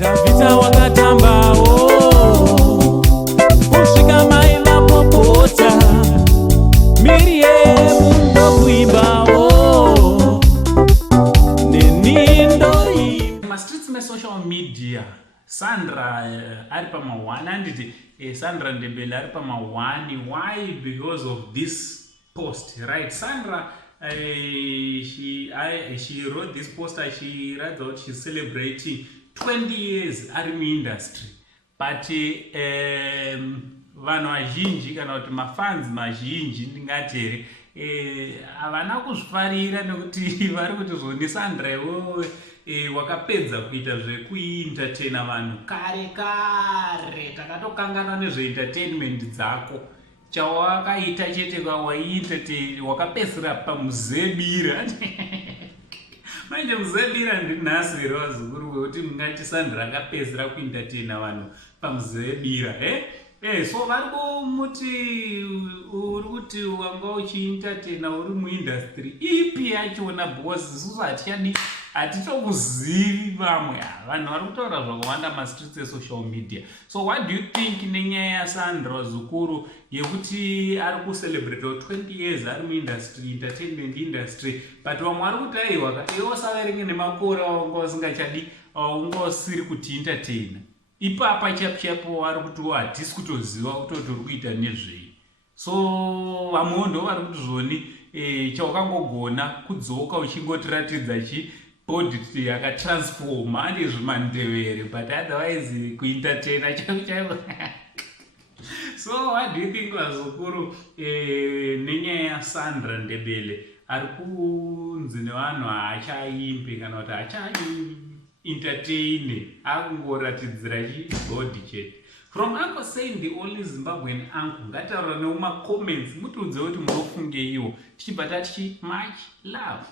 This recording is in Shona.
Davita wakatambao kusvika maila popota Miriam ndokuimbao nenindoi Streets me social media Sandra ari pama-1 anditi Sandra Ndebele ari pama-1. Why? Because of this post, right? Sandra she wrote this post. She writes out she's celebrating 20 years ari muindustry, but vanhu vazhinji kana kuti mafans mazhinji ndingati havana kuzvifarira nekuti vari kuti zvoni Sandra iwewe wakapedza kuita zvekuentertaina vanhu kare kare, takatokangana nezveentertainment dzako. Chawakaita chete waientertain wakapedzisira pamuzebira manje muzebira ndinhasi here wazukuru wekuti mungati Sandra akapedzisira kuentertaina vanhu pamuzebira so vari kumuti uri kuti wanga uchientertaina uri muindustry ipi yachona because isusu hatitokuzivi vamwe vanhu vari kutaura zvakawanda mastreets esocial media. So what do you think nenyaya yaSandra zukuru yekuti ari kucelebrate 20 years ari muindustry, entertainment industry, but vamwe vari kuti aiwa iwo saverenge nemakore wanga usingachadi wanga usiri kuti entertaina ipapa chapo vari kuti hatisi kutoziva kutoti uri kuita nezvei. So vamwewo ndo vari kuti zvoni chawakangogona kudzoka uchingotiratidza body yakatransforma ane zvimandevere but otherwise kuentertaina chaivo. So what do you think vazukuru nenyaya yaSandra Ndebele ari kunzi nevanhu haachaimbe kana kuti haachaentertaine akungoratidzira body chete? From Uncle saying the only Zimbabwean uncle, ngataura nemumacomments mutiudze kuti munofungeiwo tichibva tati much love.